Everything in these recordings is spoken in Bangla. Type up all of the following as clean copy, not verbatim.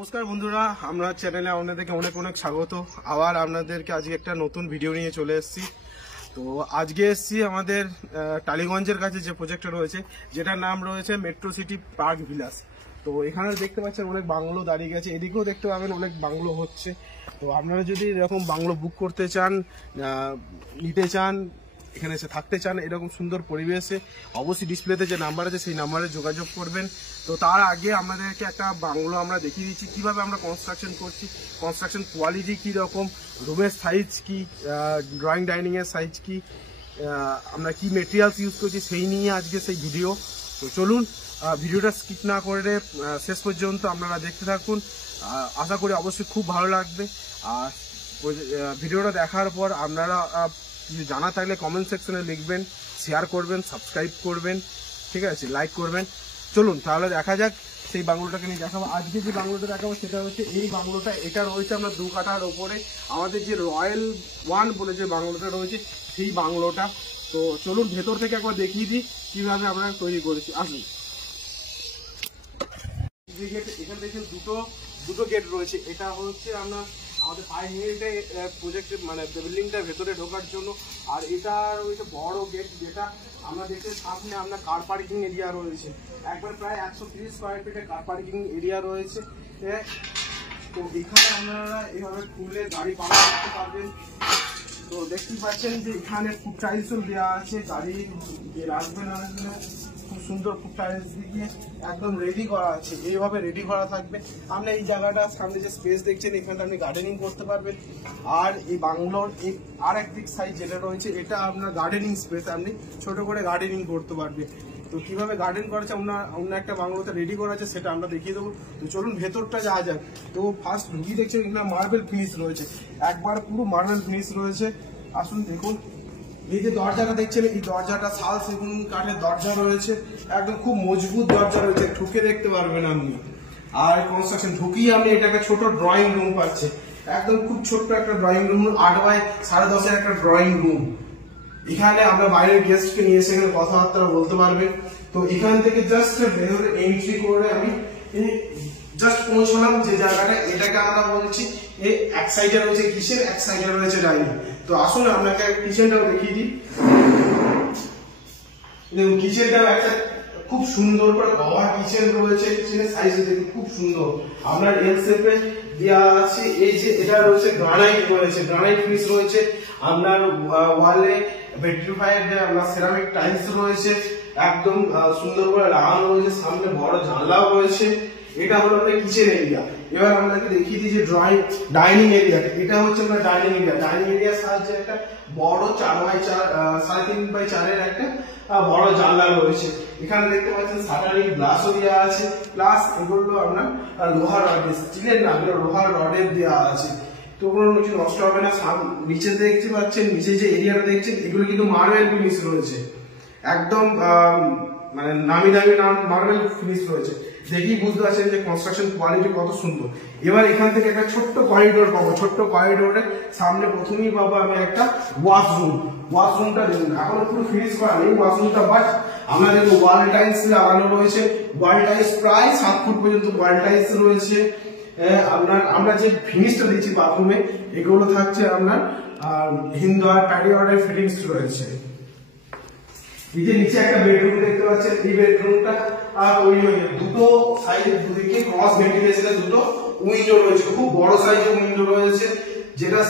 নমস্কার বন্ধুরা, আমরা চ্যানেলে আপনাদেরকে অনেক অনেক স্বাগত। আবার আপনাদেরকে আজকে একটা নতুন ভিডিও নিয়ে চলে এসেছি। তো আজকে এসেছি আমাদের টালিগঞ্জের কাছে যে প্রজেক্টটা রয়েছে, যেটার নাম রয়েছে মেট্রো সিটি পার্ক ভিলাস। তো এখানে দেখতে পাচ্ছেন অনেক বাংলো দাঁড়িয়ে গেছে, এদিকেও দেখতে পাবেন অনেক বাংলো হচ্ছে। তো আপনারা যদি এরকম বাংলো বুক করতে চান, নিতে চান, এখানে এসে থাকতে চান এরকম সুন্দর পরিবেশে, অবশ্যই ডিসপ্লেতে যে নাম্বার আছে সেই নাম্বারে যোগাযোগ করবেন। তো তার আগে আমাদেরকে একটা বাংলো আমরা দেখিয়ে দিচ্ছি কিভাবে আমরা কনস্ট্রাকশন করছি, কনস্ট্রাকশন কোয়ালিটি কী রকম, রুমের সাইজ কি, ড্রয়িং ডাইনিংয়ের সাইজ কি, আমরা কি মেটেরিয়ালস ইউজ করছি সেই নিয়ে আজকে সেই ভিডিও। তো চলুন ভিডিওটা স্কিপ না করে শেষ পর্যন্ত আপনারা দেখতে থাকুন। আশা করি অবশ্যই খুব ভালো লাগবে। আর ভিডিওটা দেখার পর আপনারা কিছু জানা থাকলে কমেন্ট সেকশনে লিখবেন, শেয়ার করবেন, সাবস্ক্রাইব করবেন, ঠিক আছে, লাইক করবেন। চলুন তাহলে দেখা যাক সেই বাংলোটাকে নিয়ে দেখাবো। আজকে যে বাংলোটা দেখাবো সেটা হচ্ছে এই বাংলোটা। এটা রয়েছে আমরা 2 কাঠার ওপরে, আমাদের যে রয়্যাল ওয়ান বলে যে বাংলোটা রয়েছে সেই বাংলোটা। তো চলুন ভেতর থেকে একবার দেখিয়ে দিই কিভাবে আমরা তৈরি করেছি। আসুন, এখানে দেখেন দুটো গেট রয়েছে। এটা হচ্ছে আমরা আমাদের 5 মিনিটে প্রজেক্টে মানে বিল্ডিংটার ভেতরে ঢোকার জন্য। আর এটা রয়েছে বড় গেট, যেটা আমরা দেখতে সামনে আপনার কার পার্কিং এরিয়া রয়েছে। একবার প্রায় 130 স্কোয়ার ফিটের কার পার্কিং এরিয়া রয়েছে। তো এখানে আপনারা এইভাবে খুলে গাড়ি পার্ক করতে পারবেন। তো দেখতে পাচ্ছেন যে এখানে ফুড টাইলসও দেওয়া আছে, গাড়ি যে রাখবেন খুব সুন্দর ফুড টাইলস দিয়ে একদম রেডি করা আছে। এইভাবে রেডি করা থাকবে। আপনি এই জায়গাটা সামনে যে স্পেস দেখছেন, এখানটা আপনি গার্ডেনিং করতে পারবেন। আর এই বাংলোর এই আর একদিক সাইড যেটা রয়েছে, এটা আপনার গার্ডেনিং স্পেস, আপনি ছোট করে গার্ডেনিং করতে পারবেন। তো কিভাবে গার্ডেন করা আছে অন্য একটা বাংলোতে রেডি করা আছে সেটা আমরা দেখিয়ে দেবো। তো চলুন ভেতরটা যাওয়া যাক। তো ফার্স্ট ঢুকি দেখছেন এখানে মার্বেল ফিনিশ রয়েছে, একবার পুরো মার্বেল ফিনিশ রয়েছে। আসুন দেখুন, এই যে দরজাটা দেখছেন, এই দরজাটা শাল সেগুন কাঠের দরজা রয়েছে, একদম খুব মজবুত দরজা রয়েছে, ঠুকে দেখতে পারবেন আপনি। আর কনস্ট্রাকশন ঢুকিয়ে আপনি এটাকে ছোট ড্রয়িং রুম পাচ্ছে, একদম খুব ছোট্ট একটা ড্রয়িং রুম, 8 বাই 10.5 একটা ড্রয়িং রুম। এখানে আমরা বাইরের গেস্টকে নিয়ে এসে এখানে কথাবার্তা বলতে পারবেন। তো এখান থেকে জাস্ট ভেতরে এন্ট্রি করে আমি জাস্ট পৌঁছলাম যে জায়গাটা, এটাকে আমরা বলছি এক সাইডে রয়েছে কিচেন, এক সাইডে রয়েছে ডাইনিং। তো আসুন আপনাকে কিচেনটাও দেখিয়ে দিই। দেখুন কিচেনটাও একটা খুব সুন্দর করে কভার কিচেন রয়েছে, কিচেনের সাইজ দেখুন খুব সুন্দর, আপনার এল শেপে দেওয়া আছে। এই যে এটা রয়েছে গ্রানাইট রয়েছে, গ্রানাইট ফিনিশ রয়েছে। আপনার ওয়ালে ভেট্রিফাইড আপনার সেরামিক টাইলস রয়েছে, একদম সুন্দর করে লাগানো রয়েছে। সামনে বড় জানলাও রয়েছে। এটা হলো আপনার কিচেন এরিয়া। এবার আপনাকে দেখিয়ে দিই যে ডাইনিং এরিয়া। এটা হচ্ছে আপনার ডাইনিং এরিয়া। ডাইনিং এরিয়ার সাহায্যে একটা বড় 4 বাই 4 3.5 বাই 4 এর একটা বড় জানলা রয়েছে। এখানে দেখতে পাচ্ছেন শাটারিং গ্লাসও দেওয়া আছে, প্লাস এগুলো আপনার লোহার রড, স্টিলের না, লোহার রডের দেওয়া আছে। তো কোনো কিছু নষ্ট হবে না। নিচে দেখতে পাচ্ছেন, নিচে যে এরিয়াটা দেখছেন এগুলো কিন্তু মার্বেল ফিনিশ রয়েছে, একদম মানে নামি দামি মার্বেল ফিনিশ রয়েছে। দেখি বুঝতে পারছেন যে কনস্ট্রাকশন কোয়ালিটি কত সুন্দর। এবার এখান থেকে একটা ছোট্ট করিডোর পাবো, ছোট্ট করিডোরে সামনে প্রথমেই পাবো আমি একটা ওয়াশরুম। ওয়াশরুমটা দেখুন এখনো পুরো ফিনিশ করা নেই ওয়াশরুমটা, বাট আমাদের ওয়াল টাইলস লাগানো রয়েছে। ওয়াল টাইলস প্রায় 7 ফুট পর্যন্ত ওয়াল টাইলস রয়েছে। আমরা যে ফিনিশটা দিচ্ছি বাথরুমে, এগুলো থাকছে আপনার হিন্দুয়ার প্যাডিওয়ারের ফিটিংস রয়েছে। এই যে নিচে একটা বেডরুম দেখতে পাচ্ছেন, এই বেডরুমটা তৈরি হয়েছে দুটো সাইডে, দুদিকে ক্রস ভেন্টিলেশনের দুটো উইন্ডো রয়েছে, খুব বড় সাইজের উইন্ডো রয়েছে, যেটা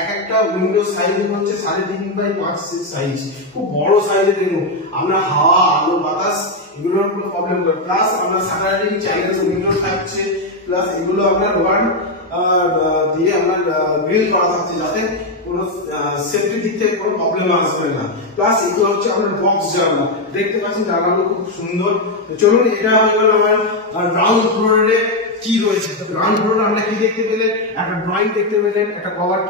এক একটা উইন্ডো সাইজ হচ্ছে 3.5 বাই 5 সাইজ, খুব বড় সাইজের। দেখুন আমরা হাওয়া আলো বাতাস এগুলোর কোনো প্রবলেম নেই। প্লাস আমরা শাটারিং চাইনিজ উইন্ডো থাকছে, প্লাস এগুলো আপনার ওয়ান দিয়ে আপনার গ্রিল করা থাকছে, যাতে কোনো সেফটি দিক থেকে কোনো প্রবলেম আসবে না। প্লাস এগুলো হচ্ছে আপনার বক্স জানলা, দেখতে পাচ্ছেন জানলাগুলো খুব সুন্দর। চলুন এটা হয়ে গেল আমার গ্রাউন্ড ফ্লোরে কি রয়েছে। গ্রাউন্ড ফ্লোরে আমরা কি দেখতে পেলেন, একটা ড্রয়িং দেখতে পেলেন, একটা কভার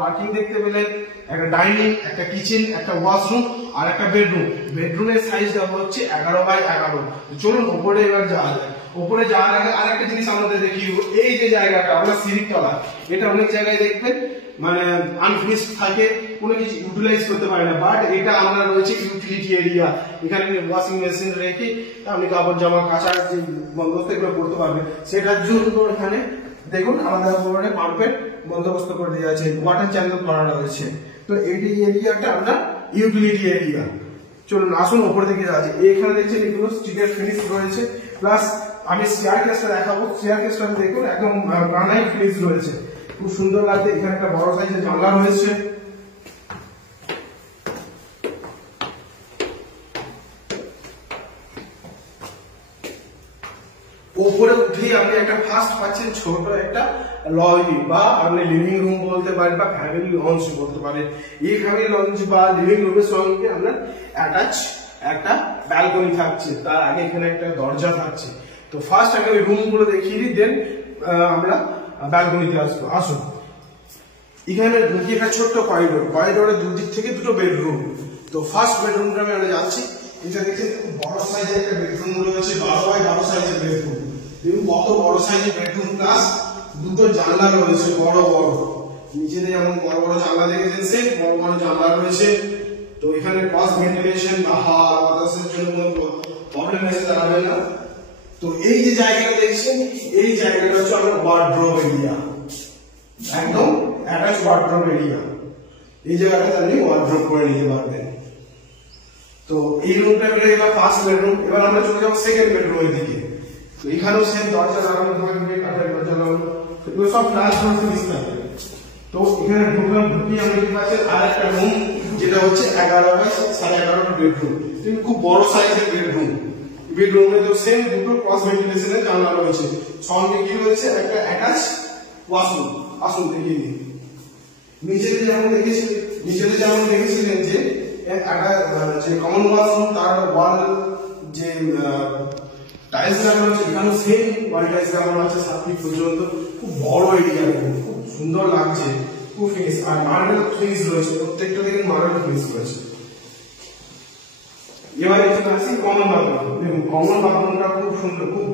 পার্কিং দেখতে পেলেন, একটা ডাইনিং, একটা কিচেন, একটা ওয়াশরুম আর একটা বেডরুম। বেডরুমের সাইজ দেওয়া হচ্ছে 11 বাই 11। চলুন উপরে এবার যাওয়া যায়। উপরে যাওয়ার আগে আরেকটা জিনিস আমাদের দেখিয়ে দেবো। এই যে জায়গাটা আমরা সিঁড়ির তলা, এটা অনেক জায়গায় দেখবেন মানে আনফিনিশড থাকে, কোনো কিছু ইউটিলাইজ করতে পারে না, বাট এটা আপনার রয়েছে ইউটিলিটি এরিয়া। এখানে ওয়াশিং মেশিন রেখে আপনি কাপড় জামা কাচার যে বন্দোবস্ত এগুলো করতে পারবেন, সেটার জন্য এখানে দেখুন আমাদের উপরে পাম্পের বন্দোবস্ত করে দেওয়া আছে, ওয়াটার চ্যানেল করা রয়েছে। তো এই এরিয়াটা আপনার ইউটিলিটি এরিয়া। চলুন আসুন উপর দিকে আছে, এখানে দেখছেন এগুলো স্টিলের ফিনিশ রয়েছে, প্লাস আমি স্টেয়ার কেসটা দেখাবো। স্টেয়ার কেসটা দেখুন একদম গ্রানাইট ফিনিশ রয়েছে, খুব সুন্দর লাগছে। এখানে একটা বড় সাইজের জানলা রয়েছে। উপরে উঠেই আপনি একটা ফার্স্ট পাচ্ছেন ছোট একটা লবি, বা আপনি লিভিং রুম বলতে পারেন বা ফ্যামিলি লঞ্চ বলতে পারেন। এই ফ্যামিলি লঞ্চ বা লিভিং রুমের সঙ্গে আপনার অ্যাটাচ একটা ব্যালকনি থাকছে, তার আগে এখানে একটা দরজা থাকছে। তো ফার্স্ট আগে রুম গুলো দেখিয়ে দিই, দেন আমরা ব্যালকনিতে আসবো। আসুন, এখানে ঢুকে একটা ছোট্ট করিডোর, করিডোরের দুদিক থেকে দুটো বেডরুম। তো ফার্স্ট বেডরুমটা আমরা যাচ্ছি, এটা দেখছেন খুব বড় সাইজের একটা বেডরুম রয়েছে, 12x12 সাইজের বেডরুম। দেখুন কত বড় সাইজের বেডরুম, প্লাস দুটো জানলা রয়েছে বড় বড়, নিচে যেমন বড় বড় জানলা দেখেছেন সেম বড় বড় জানলা রয়েছে। তো এখানে ক্রস ভেন্টিলেশন বা হাওয়া বাতাসের জন্য কোনো প্রবলেম এসে দাঁড়াবে না। তো এই যে জায়গাটা দেখছেন, এই জায়গাটা হচ্ছে আমার ওয়ার্ড্রোব এরিয়া, একদম অ্যাটাচ ওয়ার্ড্রোব এরিয়া। এই জায়গাটা আপনি ওয়ার্ড্রোব করে নিতে পারবেন। তো এই রুমটা মিলে গেল ফার্স্ট বেডরুম। এবার আমরা চলে যাবো সেকেন্ড বেডরুমের দিকে। তো এখানেও সেম দরজা লাগানো থাকবে, কাঠের দরজা লাগানো, এগুলো সব গ্লাস ডোর ফিনিশ থাকবে। তো এখানে ঢুকলাম, ঢুকি আমরা কি পাচ্ছি আর একটা রুম, যেটা হচ্ছে 11x11.5 বেডরুম, কিন্তু খুব বড় সাইজের বেডরুম। বেডরুমে তো সেম দুটো ক্রস ভেন্টিলেশনের জানলা রয়েছে, সঙ্গে কি রয়েছে একটা অ্যাটাচ ওয়াশরুম। আসুন দেখিয়ে দিই। নিচেতে যেমন দেখেছিলেন যে যে কমন ওয়াশরুম, তার ওয়াল যে টাইলস লাগানো আছে, এখানে সেম ওয়াল টাইলস লাগানো আছে 7 ফিট পর্যন্ত। খুব বড় এরিয়া, খুব সুন্দর লাগছে, খুব ফিনিশ। আর মার্বেল ফিনিশ রয়েছে, প্রত্যেকটা দিকে মার্বেল ফিনিশ রয়েছে। এবার এখানে আসি কমন বাথরুম। দেখুন কমন বাথরুমটা খুব সুন্দর, খুব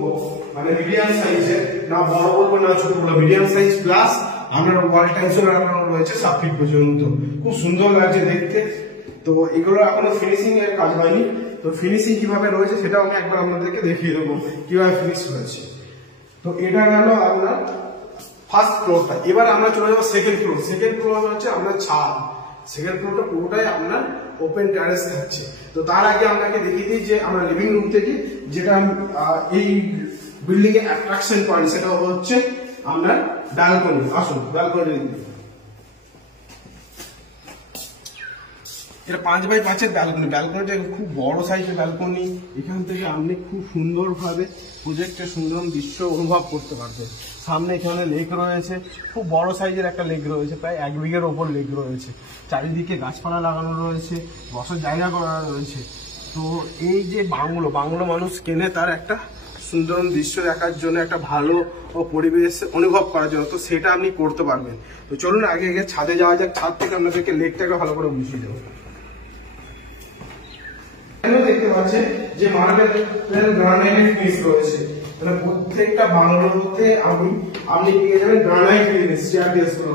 মানে মিডিয়াম সাইজের, না বড় বলবো না ছোট বলবো, মিডিয়াম সাইজ। প্লাস আপনার ওয়াল টাইলস লাগানো রয়েছে 7 ফিট পর্যন্ত, খুব সুন্দর লাগছে দেখতে। তো এগুলো এখনো ফিনিশিং এর কাজ হয়নি, তো ফিনিশিং কিভাবে রয়েছে সেটাও আমি একবার আপনাদেরকে দেখিয়ে দেবো কিভাবে ফিনিশ হয়েছে। তো এটা গেল আপনার ফার্স্ট ফ্লোরটা। এবার আমরা চলে যাবো সেকেন্ড ফ্লোর। সেকেন্ড ফ্লোর হচ্ছে আপনার ছাদ। সেকেন্ড ফ্লোরটা পুরোটাই আপনার ওপেন টেরেস থাকছে। তো তার আগে আপনাকে দেখিয়ে দিই যে আমরা লিভিং রুম থেকে যেটা এই বিল্ডিং এর অ্যাট্রাকশন পয়েন্ট, সেটা হচ্ছে আপনার ব্যালকনি। আসুন ব্যালকনি, এটা 5x5 ব্যালকনি। ব্যালকনিটা খুব বড় সাইজের ব্যালকনি। এখান থেকে আপনি খুব সুন্দরভাবে প্রজেক্টের সুন্দর দৃশ্য অনুভব করতে পারবেন। সামনে এখানে লেক রয়েছে, খুব বড় সাইজের একটা লেক রয়েছে, প্রায় 1 বিঘের ওপর লেক রয়েছে। চারিদিকে গাছপালা লাগানো রয়েছে, বসার জায়গা করা রয়েছে। তো এই যে বাংলো মানুষ কেনে তার একটা সুন্দর দৃশ্য দেখার জন্য, একটা ভালো পরিবেশ অনুভব করার জন্য, তো সেটা আপনি করতে পারবেন। তো চলুন আগে ছাদে যাওয়া যাক, ছাদ থেকে আপনাদেরকে লেকটাকে ভালো করে বুঝিয়ে দেবো। দেখতে পাচ্ছেন যে মার্বেল গ্রানাইট ফিনিশ রয়েছে, মানে প্রত্যেকটা বাংলোর মধ্যে আপনি পেয়ে যাবেন গ্রানাইট ফিনিশ স্টেয়ারকেস গুলো।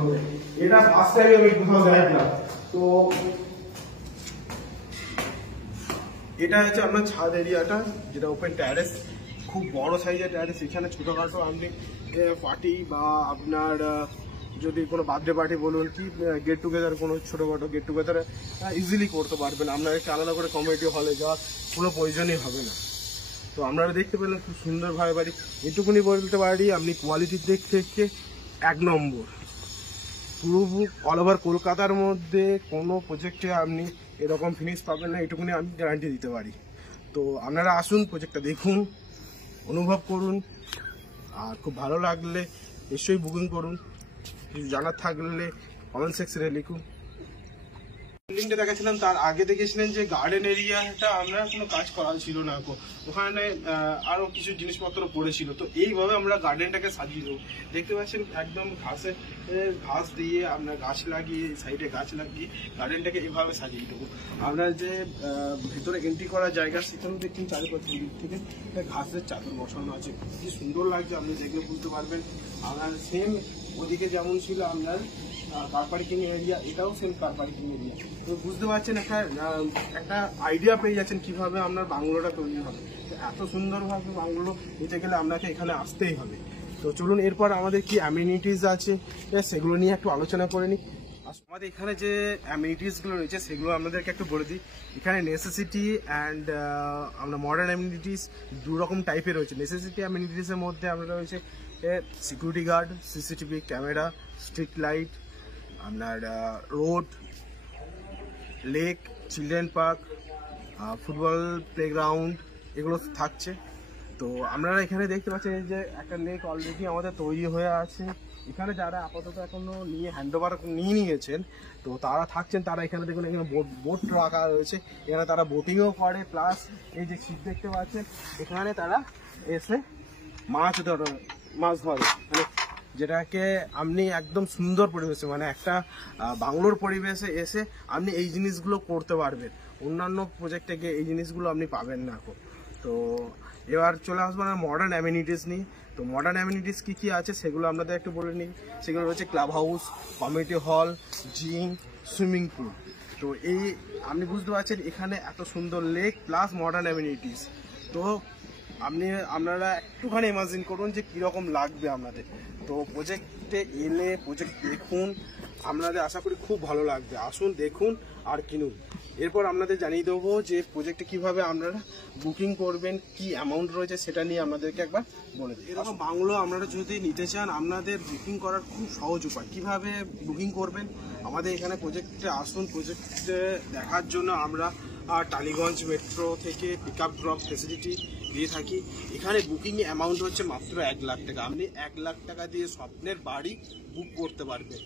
এটা ফার্স্ট টাইম আমি কোথাও দেখলাম। তো এটা হচ্ছে আপনার ছাদ এরিয়াটা, যেটা ওপেন টেরেস, খুব বড় সাইজের টেরেস। এখানে ছোটখাটো আপনি পার্টি বা আপনার যদি কোনো বার্থডে পার্টি বলুন কি গেট টুগেদার, কোনো ছোটখাটো গেট টুগেদার ইজিলি করতে পারবেন। আপনার একটা আলাদা করে কমিউনিটি হলে যাওয়ার কোনো প্রয়োজনই হবে না। তো আপনারা দেখতে পেলেন খুব সুন্দরভাবে বাড়ি। এটুকুনি বলতে পারি আপনি কোয়ালিটির দিক থেকে 1 নম্বর। পুরো অল ওভার কলকাতার মধ্যে কোনো প্রজেক্টে আপনি এরকম ফিনিশ পাবেন না, এটুকুনি আমি গ্যারান্টি দিতে পারি। তো আপনারা আসুন, প্রজেক্টটা দেখুন, অনুভব করুন, আর খুব ভালো লাগলে নিশ্চয়ই বুকিং করুন। কিছু জানার থাকলে কমেন্ট সেকশনে লিখুন। বিল্ডিংটা দেখাচ্ছিলাম, তার আগে দেখেছিলেন যে গার্ডেন এরিয়াটা আমরা কোনো কাজ করা ছিল না, ওখানে আরো কিছু জিনিসপত্র পড়েছিল। তো এইভাবে আমরা গার্ডেনটাকে সাজিয়ে দেবো। দেখতে পাচ্ছেন একদম ঘাস দিয়ে আপনার গাছ লাগিয়ে, সাইডে গাছ লাগিয়ে গার্ডেনটাকে এইভাবে সাজিয়ে দেবো। আপনার যে ভেতরে এন্ট্রি করার জায়গা, সেখানে দেখুন চারিপাশে দিক থেকে ঘাসের চাদর বসানো আছে, কি সুন্দর লাগছে, আপনি দেখলে বুঝতে পারবেন। আপনার সেম ওদিকে যেমন ছিল আপনার কার পার্কিং এরিয়া, এটাও সেম কার পার্কিং এরিয়া। তো বুঝতে পারছেন একটা আইডিয়া পেয়ে যাচ্ছেন কিভাবে আপনার বাংলোটা তৈরি হবে। এত সুন্দরভাবে বাংলো নিতে গেলে আপনাকে এখানে আসতেই হবে। তো চলুন এরপর আমাদের কি অ্যামিনিটিস আছে সেগুলো নিয়ে একটু আলোচনা করে নিই। আমাদের এখানে যে অ্যামিনিটিসগুলো রয়েছে সেগুলো আপনাদেরকে একটু বলে দিই। এখানে নেসেসিটি অ্যান্ড আমরা মডার্ন অ্যামিনিটিস দু রকম টাইপের রয়েছে। নেসেসিটি অ্যামিনিটিসের মধ্যে আমরা রয়েছে security guard, CCTV camera, street light, আপনার road, lake, children park, football playground, এগুলো থাকছে। তো আপনারা এখানে দেখতে পাচ্ছেন যে একটা লেক অলরেডি আমাদের তৈরি হয়ে আছে। এখানে যারা আপাতত এখনো নিয়ে হ্যান্ডওভার নিয়ে নিয়েছেন তো তারা থাকছেন, তারা এখানে দেখুন এখানে বোট রাখা রয়েছে, এখানে তারা বোটিংও করে, প্লাস এই যে ছিপ দেখতে পাচ্ছেন এখানে তারা এসে মাছ ধরে মানে যেটাকে আপনি একদম সুন্দর পরিবেশে মানে একটা বাংলোর পরিবেশে এসে আপনি এই জিনিসগুলো করতে পারবেন। অন্যান্য প্রজেক্টে গিয়ে এই জিনিসগুলো আপনি পাবেন না এখন। তো এবার চলে আসবো না মডার্ন অ্যামিনিটিস নিয়ে। তো মডার্ন অ্যামিনিটিস কী কী আছে সেগুলো আপনাদের একটু বলে নিই। সেগুলো রয়েছে club house, community hall, gym, swimming pool. তো এই আপনি বুঝতে পারছেন এখানে এত সুন্দর লেক প্লাস মডার্ন অ্যামিনিটিস। তো আপনারা একটুখানি ইমাজিন করুন যে কীরকম লাগবে আপনাদের। তো প্রজেক্টে এলে প্রজেক্ট দেখুন, আপনাদের আশা করি খুব ভালো লাগবে। আসুন দেখুন আর কিনুন। এরপর আপনাদের জানিয়ে দেবো যে প্রজেক্টে কিভাবে আপনারা বুকিং করবেন, কি অ্যামাউন্ট রয়েছে সেটা নিয়ে আপনাদেরকে একবার বলে দিই। এরকম বাংলো আপনারা যদি নিতে চান আপনাদের বুকিং করার খুব সহজ উপায়। কিভাবে বুকিং করবেন, আমাদের এখানে প্রজেক্টে আসুন। প্রজেক্টে দেখার জন্য আমরা টালিগঞ্জ মেট্রো থেকে পিক আপ ড্রপ ফেসিলিটি দিয়ে থাকি। এখানে বুকিং অ্যামাউন্ট হচ্ছে মাত্র 1 লাখ টাকা। আপনি 1 লাখ টাকা দিয়ে স্বপ্নের বাড়ি বুক করতে পারবেন।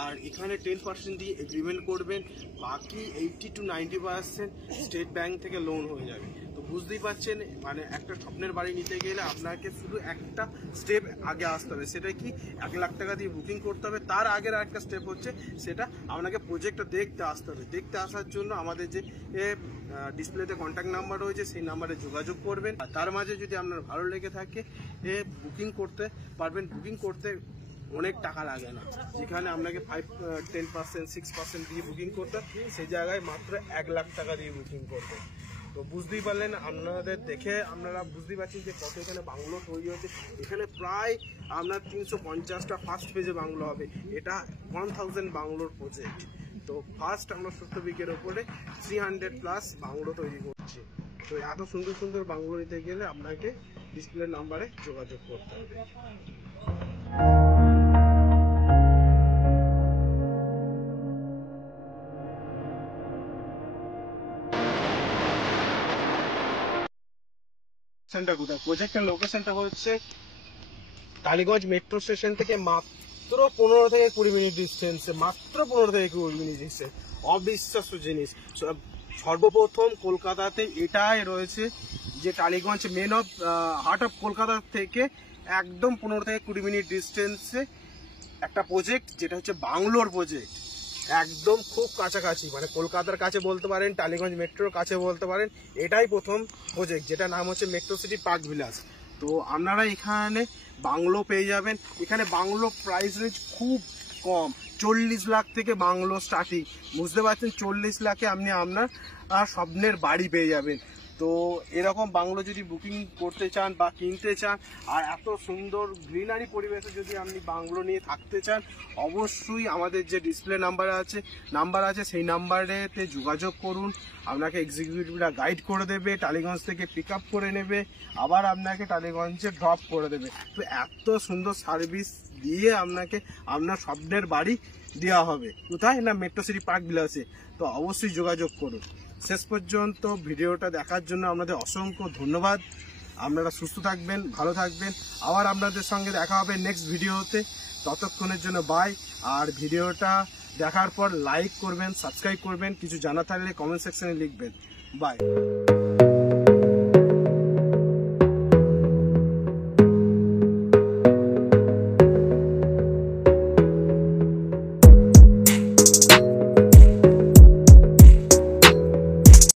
আর এখানে 10% দিয়ে এগ্রিমেন্ট করবেন, বাকি 80 to 90% স্টেট ব্যাংক থেকে লোন হয়ে যাবে। তো বুঝতেই পারছেন মানে একটা স্বপ্নের বাড়ি নিতে গেলে আপনাকে শুধু একটা স্টেপ আগে আসতে হবে, সেটা কি 1 লাখ টাকা দিয়ে বুকিং করতে হবে। তার আগের একটা স্টেপ হচ্ছে সেটা আপনাকে প্রজেক্টটা দেখতে আসতে হবে। দেখতে আসার জন্য আমাদের যে ডিসপ্লেতে কন্ট্যাক্ট নাম্বার রয়েছে সেই নাম্বারে যোগাযোগ করবেন। আর তার মাঝে যদি আপনার ভালো লেগে থাকে বুকিং করতে পারবেন। বুকিং করতে অনেক টাকা লাগে না, যেখানে আপনাকে 5-10% 6% দিয়ে বুকিং করতে, সেই জায়গায় মাত্র 1 লাখ টাকা দিয়ে বুকিং করতে। তো বুঝতেই পারলেন, আপনাদের দেখে আপনারা বুঝতেই পারছেন যে কত এখানে বাংলো তৈরি হচ্ছে। এখানে প্রায় আপনার 350টা ফার্স্ট পেজে বাংলো হবে। এটা 1000 বাংলোর প্রজেক্ট। তো ফার্স্ট আমরা 70 বিঘের ওপরে 300+ বাংলো তৈরি করছি। তো এত সুন্দর সুন্দর বাংলো নিতে গেলে আপনাকে ডিসপ্লে নাম্বারে যোগাযোগ করতে হবে। প্রজেক্টের লোকেশনটা হচ্ছে টালিগঞ্জ মেট্রো স্টেশন থেকে মাত্র 15 থেকে 20 মিনিট ডিস্টেন্সে, মাত্র 15 থেকে 20 মিনিট ডিস্টেন্স। অবিশ্বাস্য জিনিস। সর্বপ্রথম কলকাতাতে এটাই রয়েছে যে Tollygunge main of heart of Kolkata থেকে একদম 15 থেকে 20 মিনিট ডিস্টেন্সে একটা প্রজেক্ট, যেটা হচ্ছে বাংলোর প্রজেক্ট। একদম খুব কাছাকাছি, মানে কলকাতার কাছে বলতে পারেন, টালিগঞ্জ মেট্রোর কাছে বলতে পারেন। এটাই প্রথম প্রজেক্ট, যেটা নাম হচ্ছে মেট্রো সিটি পার্ক ভিলাস। তো আপনারা এখানে বাংলো পেয়ে যাবেন। এখানে বাংলো প্রাইস রেঞ্জ খুব কম, 40 লাখ থেকে বাংলো স্টার্টিং। বুঝতে পারছেন 40 লাখে আপনি আপনার স্বপ্নের বাড়ি পেয়ে যাবেন। তো এরকম বাংলো যদি বুকিং করতে চান বা কিনতে চান, আর এত সুন্দর গ্রিনারি পরিবেশে যদি আপনি বাংলো নিয়ে থাকতে চান, অবশ্যই আমাদের যে ডিসপ্লে নাম্বার আছে সেই নাম্বারেতে যোগাযোগ করুন। আপনাকে এক্সিকিউটিভরা গাইড করে দেবে, টালিগঞ্জ থেকে পিক আপ করে নেবে, আবার আপনাকে টালিগঞ্জে ড্রপ করে দেবে। তো এত সুন্দর সার্ভিস দিয়ে আপনাকে আপনার স্বপ্নের বাড়ি দেওয়া হবে। কোথায় না মেট্রো সিটি পার্ক ভিলাসে। তো অবশ্যই যোগাযোগ করুন। শেষ পর্যন্ত ভিডিওটা দেখার জন্য আপনাদের অসংখ্য ধন্যবাদ। আপনারা সুস্থ থাকবেন, ভালো থাকবেন। আবার আপনাদের সঙ্গে দেখা হবে নেক্সট ভিডিওতে। ততক্ষণের জন্য বাই। আর ভিডিওটা দেখার পর লাইক করবেন, সাবস্ক্রাইব করবেন। কিছু জানা থাকলে কমেন্ট সেকশনে লিখবেন। বাই।